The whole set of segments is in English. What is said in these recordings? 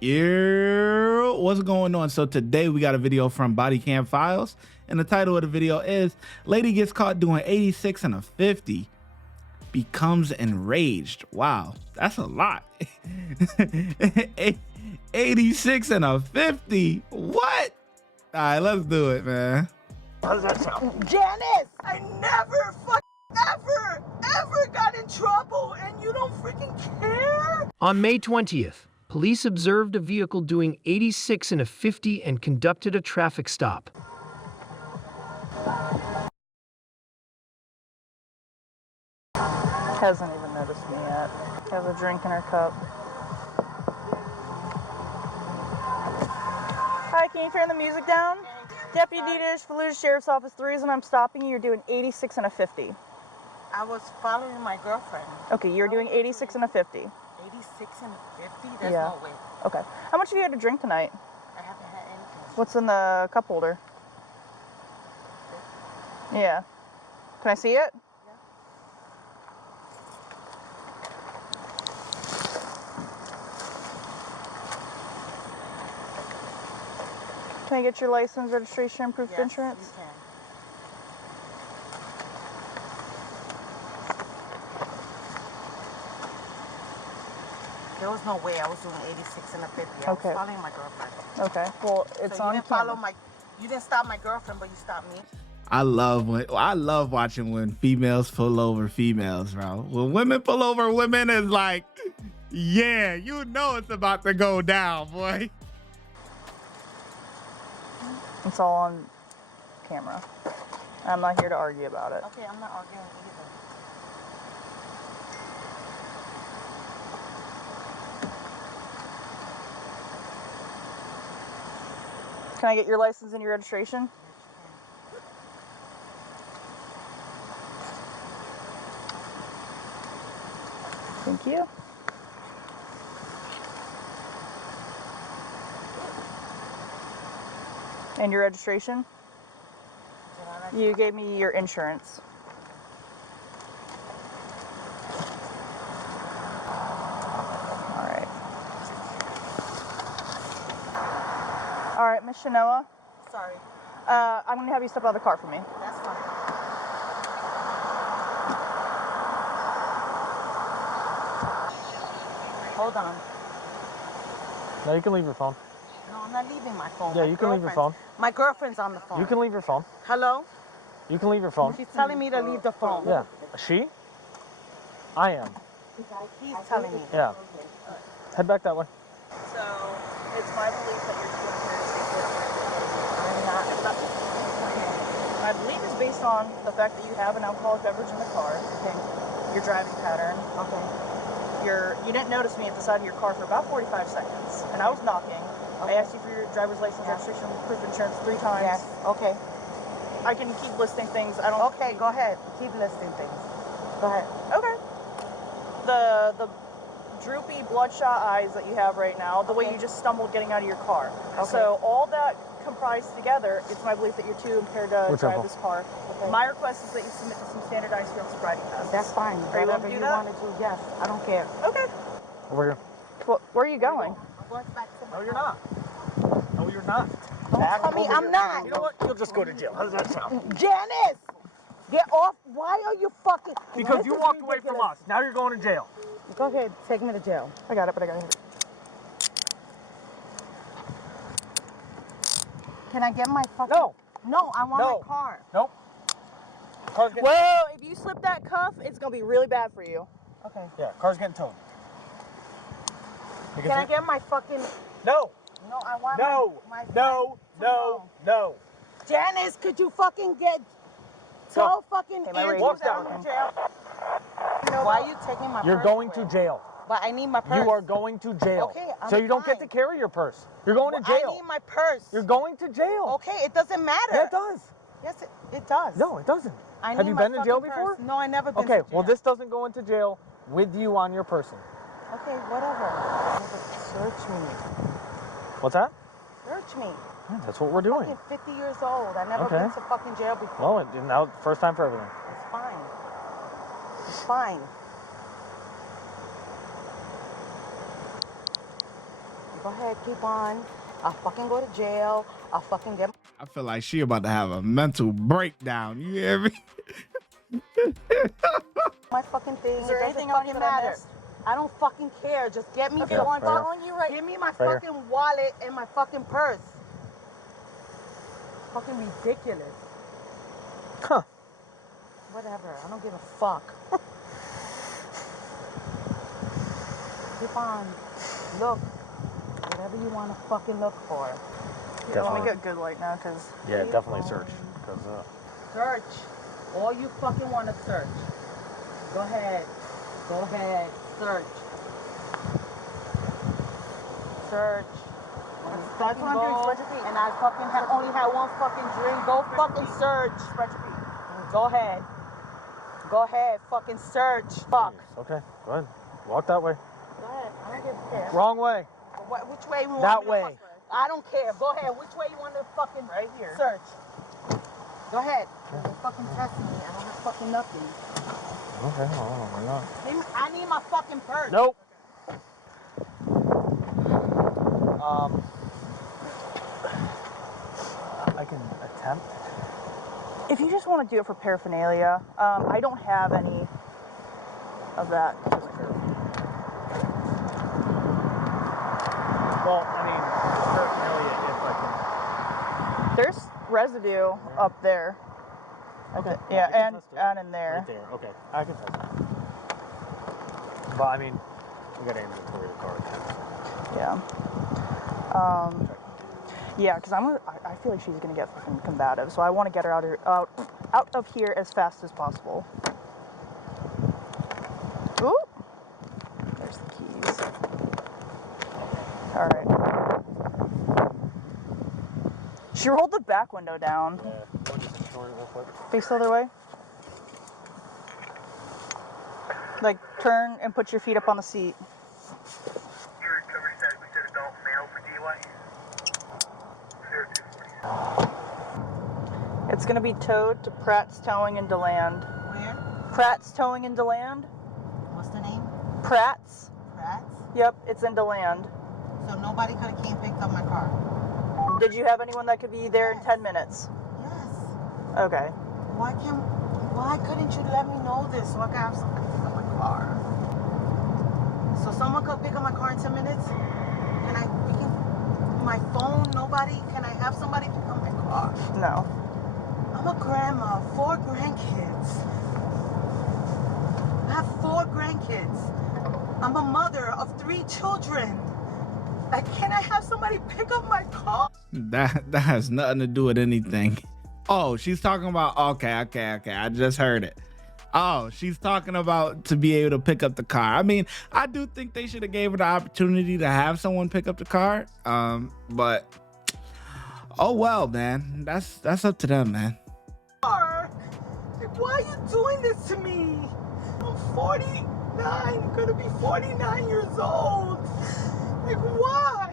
Yeah, what's going on? So today we got a video from Bodycam Files, and the title of the video is "Lady Gets Caught Doing 86 and a 50, Becomes Enraged." Wow, that's a lot. 86 and a 50. What? All right, let's do it, man. How does that sound? Janice, I never ever got in trouble, and you don't freaking care? On May 20th, police observed a vehicle doing 86 and a 50 and conducted a traffic stop. Hasn't even noticed me yet. Has a drink in her cup. Hi, can you turn the music down? Deputy Dish, Fallujah Sheriff's Office. The reason I'm stopping you, you're doing 86 and a 50. I was following my girlfriend. Okay, you're doing 86 and a 50. 86 and a 50? There's Yeah. no way. Okay. How much have you had to drink tonight? I haven't had anything. What's in the cup holder? Yeah. Can I see it? Yeah. Can I get your license, registration, and proof of Yes, insurance? you can. There was no way I was doing 86 and a 50. I Okay. was following my girlfriend. Okay. Well, it's So you on didn't camera. follow you didn't stop my girlfriend, but you stopped me. I love watching when females pull over females, bro. When women pull over women, is like, yeah, you know it's about to go down, boy. It's all on camera. I'm not here to argue about it. Okay, I'm not arguing either. Can I get your license and your registration? Thank you. And your registration? You gave me your insurance. All right. All right, Miss Shanoa. Sorry. I'm gonna have you step out of the car for me. That's fine. Hold on. No, you can leave your phone. No, I'm not leaving my phone. Yeah, My you can leave your phone. My girlfriend's on the phone. You can leave your phone. Hello? You can leave your phone. She's telling me to leave the phone. Yeah. She? I am. He's telling me. Yeah. Head back that way. So it's my belief that you're doing I'm not. My belief is based on the fact that you have an alcoholic beverage in the car. Okay. Your driving pattern. Okay. You didn't notice me at the side of your car for about 45 seconds, and I was knocking. Okay. I asked you for your driver's license, registration, proof of insurance 3 times. Yes. Okay. I can keep listing things. I don't. Okay, go ahead. Keep listing things. Go ahead. Okay. The droopy bloodshot eyes that you have right now, the way Okay. you just stumbled getting out of your car. Okay. So all that comprised together, it's my belief that you're too impaired to Which drive level? this car. Okay. My request is that you submit to some standardized field sobriety tests. That's fine. Are you willing Whatever to do you that? want to do, yes. I don't care. Okay. Over here. Well, where are you going? I'm going back to my No, you're not. No, you're not. Don't tell me I'm not. You know what? You'll just go to jail. How does that sound? Janice! Get off. Why are you fucking... Because This you is walked away from ridiculous. us. Now you're going to jail. Go ahead. Take me to jail. I got it, but I got it. Can I get my fucking... No. No, I want No. my car. Nope. Car's getting Well, if you slip that cuff, it's gonna be really bad for you. Okay. Yeah, car's getting towed. Can I get my fucking... No. No, I want No. my No. friend to No. know. No. Janice, could you fucking tell fucking Okay, my Andrew radio's that I'm working. in jail? Why are you taking my You're purse going away? to jail. But I need my purse. You are going to jail. Okay, I'm so you don't get to fine. carry your purse. You're going to I jail. need my purse. You're going to jail. Okay, it doesn't matter. Yeah, it does. Yes, it does. No, it doesn't. I Have need you my been to jail fucking before? purse. No, I never been Okay, to jail. well this doesn't go into jail with you on your person. Okay, whatever. Search me. What's that? Search me. Yeah, that's what we're doing. I'm 50 years old. I never Okay. been to fucking jail before. Well, now first time for everything. It's fine. It's fine. Go ahead, keep on. I'll fucking go to jail. I'll fucking get I feel like she about to have a mental breakdown. You hear me? my fucking thing. Is there It anything doesn't on you fucking that I matter. missed? I don't fucking care. Just get me Okay, the well, I'm right here. following you right. Give me my Right fucking wallet and my fucking purse. Fucking ridiculous. Huh. Whatever. I don't give a fuck. Keep on. Look. Whatever you want to fucking look for. Yeah, let me get good light now, cause Yeah, definitely search. Because, Search. All you fucking want to search. Go ahead. Go ahead. Search. Search. that's what I'm doing. Spread your feet. And I fucking only had one fucking drink. Go fucking search. Spread your feet. Go ahead. Go ahead. Fucking search. Fuck. okay, go ahead. Walk that way. Go ahead. I don't give a care. Wrong way. Which way we want That me to way. fuck? I don't care. Go ahead. Which way you want to fucking Right here. search? Go ahead. Don't fucking test me. I don't have fucking nothing. Okay, why not? I need my fucking purse. Nope. I can attempt. If you just want to do it for paraphernalia, I don't have any of that. Well, I mean, paraphernalia if I There's residue up there. can. Okay. Yeah, I can and test it. and in there. Right there. Okay, I can test it. But I mean, we got to inventory the car too. Yeah. Yeah, because I feel like she's gonna get fucking combative, so I want to get her out of here as fast as possible. Ooh, there's the keys. All right. She rolled the back window down. Yeah. You want to just ignore it real quick? Face the other way. Like turn and put your feet up on the seat. Your recovery said we said adult male for DUI. 0240. It's gonna be towed to Pratt's Towing in DeLand. Where? Pratt's Towing in DeLand. What's the name? Pratt's. Pratt's? Yep, it's in DeLand. So nobody could have came picked up my car? Did you have anyone that could be there in 10 minutes? Yes. Okay. Why couldn't you let me know this so I could have somebody pick up my car? So someone could pick up my car in 10 minutes? My phone, nobody? Can I have somebody pick up my car? No. I'm a grandma, 4 grandkids. I have 4 grandkids. I'm a mother of 3 children. Like, can I have somebody pick up my car? That has nothing to do with anything. Oh, she's talking about okay. I just heard it. Oh, she's talking about to be able to pick up the car. I mean, I do think they should have gave her the opportunity to have someone pick up the car. But oh well, man. That's up to them, man. Like, why are you doing this to me? I'm 49, gonna be 49 years old. Like, why?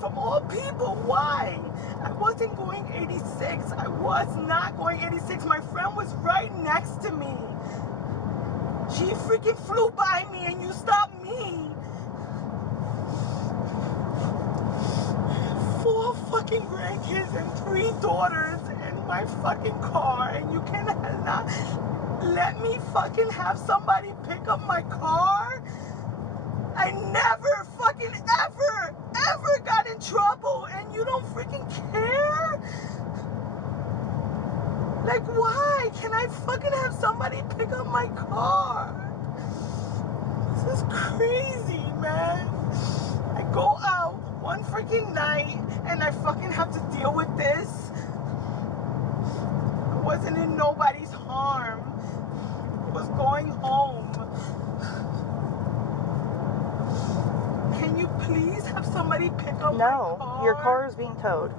From all people, why? I wasn't going 86. I was not going 86. My friend was right next to me. She freaking flew by me and you stopped me. 4 fucking grandkids and 3 daughters in my fucking car, and you cannot let me fucking have somebody pick up my car? I never fucking ever got in trouble, and you don't freaking care? Like, why? Can I fucking have somebody pick up my car? This is crazy, man. I go out one freaking night, and I fucking have to deal with this. I wasn't in nobody's harm. I was going home. Can you please have somebody pick up my car? No, your car is being towed.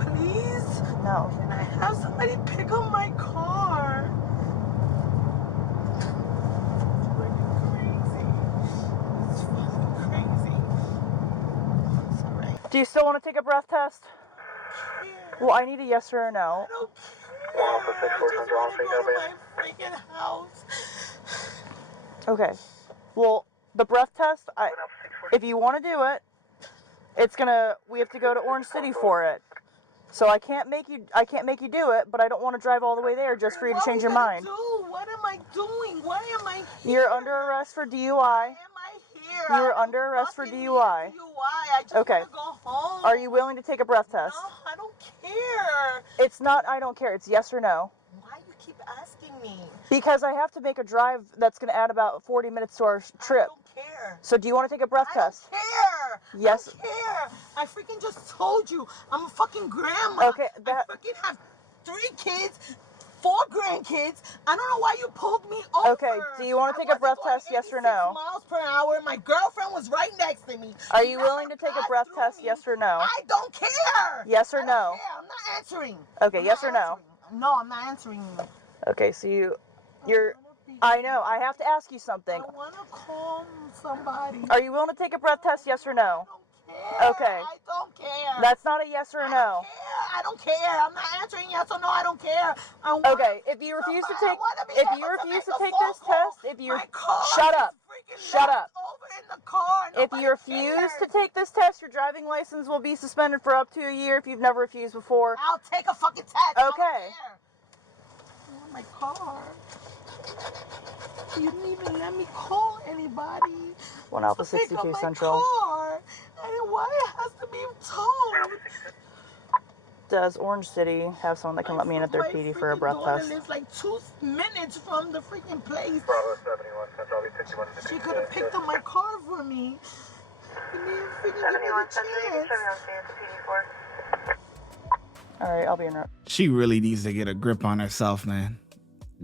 Please? No. Can I have somebody pick up my car? It's fucking crazy. It's fucking crazy. It's alright. Do you still want to take a breath test? Well, I need a yes or a no. I don't care. I just want to go to my freaking house. Okay. Well, the breath test, If you want to do it, we have to go to Orange City for it. So I can't make you do it, but I don't want to drive all the way there just for you to change your mind. What am I doing? Why am I here? You're under arrest for DUI. Why am I here? You're under arrest for DUI. I just Okay. want to go home. Are you willing to take a breath test? No, I don't care. It's not I don't care. It's yes or no. Why you keep asking me? Because I have to make a drive that's going to add about 40 minutes to our trip. I don't care. So do you want to take a breath test? I don't care. Yes. I don't care. I freaking just told you. I'm a fucking grandma. Okay, I freaking have 3 kids, 4 grandkids. I don't know why you pulled me over. Okay, do you want to take a breath test, yes or no? 86 miles per hour. My girlfriend was right next to me. Are you willing to take a breath test, yes or no? I don't care. Yes or I don't no? care. I'm not answering. Okay, yes or no? No, I'm not answering you. Okay, so you're I know, I have to ask you something. I want to call somebody. Are you willing to take a breath test, yes or no? I don't care. Okay. I don't care. That's not a yes or a no. I don't care. I'm not answering yes or no. I don't care. Okay, if you refuse to take this test, shut up. Shut up. If you refuse to take this test, your driving license will be suspended for up to a year if you've never refused before. I'll take a fucking test. Okay. I don't care. Oh, my car. You didn't even let me call anybody. 1 Alpha to pick 62 up my Central. Car. And why it has to be towed? Does Orange City have someone that can let me in at their PD for a breath test? Lives like 2 minutes from the freaking place. Bravo 71, Central 51. She could have picked up my car for me. You didn't freaking give me the chance. Alright, I'll be in there. She really needs to get a grip on herself, man.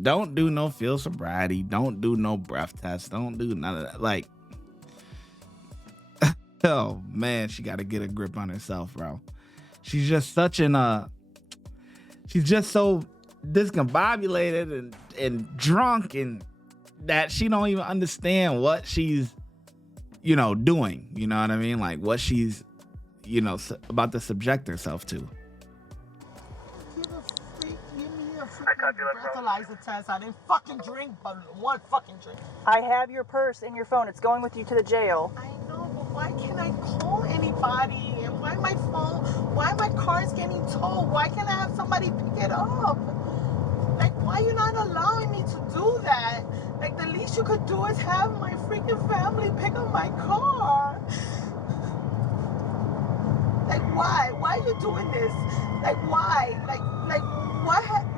Don't do no field sobriety. Don't do no breath test. Don't do none of that. Like, oh man, she got to get a grip on herself, bro. She's just such she's just so discombobulated and drunk, and that she don't even understand what she's, doing. You know what I mean? Like what she's, about to subject herself to. Breathalyzer test. I didn't fucking drink, but 1 fucking drink. I have your purse and your phone. It's going with you to the jail. I know, but why can't I call anybody? And why my car's getting towed? Why can't I have somebody pick it up? Like, why are you not allowing me to do that? Like, the least you could do is have my freaking family pick up my car. Like, why? Why are you doing this? Like, why? Like,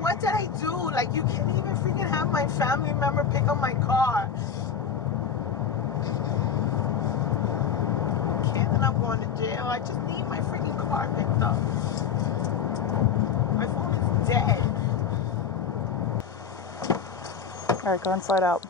what did I do? Like, you can't even freaking have my family member pick up my car. Okay, then I'm going to jail. I just need my freaking car picked up. My phone is dead. Alright, go ahead and slide out.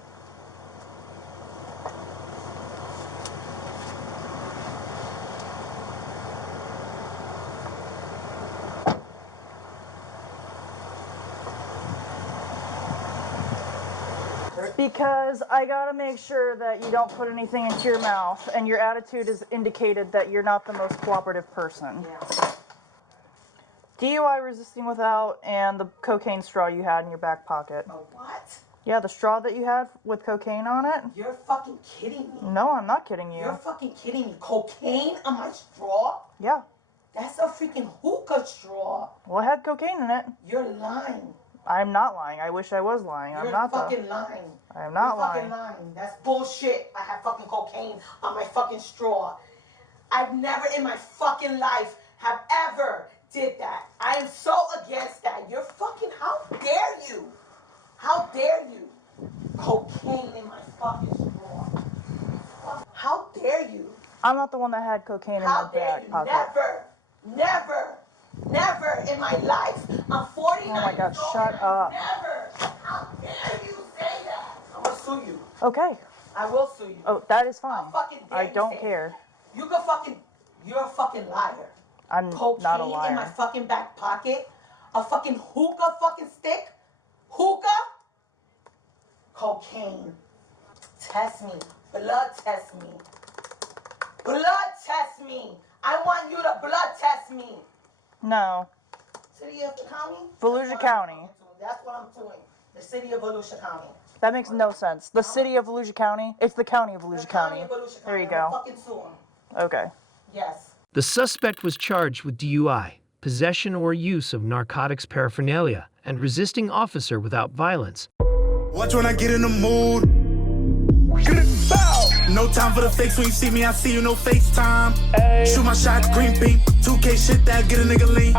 Because I gotta make sure that you don't put anything into your mouth, and your attitude has indicated that you're not the most cooperative person. Yeah. DUI resisting without, and the cocaine straw you had in your back pocket. A what? Yeah, the straw that you had with cocaine on it. You're fucking kidding me. No, I'm not kidding you. You're fucking kidding me. Cocaine on my straw? Yeah. That's a freaking hookah straw. Well, it had cocaine in it. You're lying. I'm not lying. I wish I was lying. You're I'm not fucking lying. I'm not You're fucking lying. That's bullshit. I have fucking cocaine on my fucking straw. I've never in my fucking life have ever did that. I am so against that. You're fucking, how dare you? How dare you? Cocaine in my fucking straw. How dare you? I'm not the one that had cocaine in my back pocket. Never in my life. I'm 49. Oh my God, shut up. Never. How dare you say that? I'm gonna sue you. Okay. I will sue you. Oh, that is fine. How fucking dare I you don't say care. it? You're a fucking liar. I'm Cocaine not a in liar. my fucking back pocket. A fucking hookah fucking stick. Hookah. Cocaine. Test me. Blood test me. Blood test me. I want you to blood test me. No. City of the county? Volusia County. That's what I'm doing. The city of Volusia County. That makes no sense. The city of Volusia County? It's the county of Volusia County. There you go. Fucking soon. Okay. Yes. The suspect was charged with DUI, possession or use of narcotics paraphernalia, and resisting officer without violence. Watch when I get in the mood. No time for the fakes. When you see me, I see you, no FaceTime. Shoot my shot, green beam. 2K shit that get a nigga lean.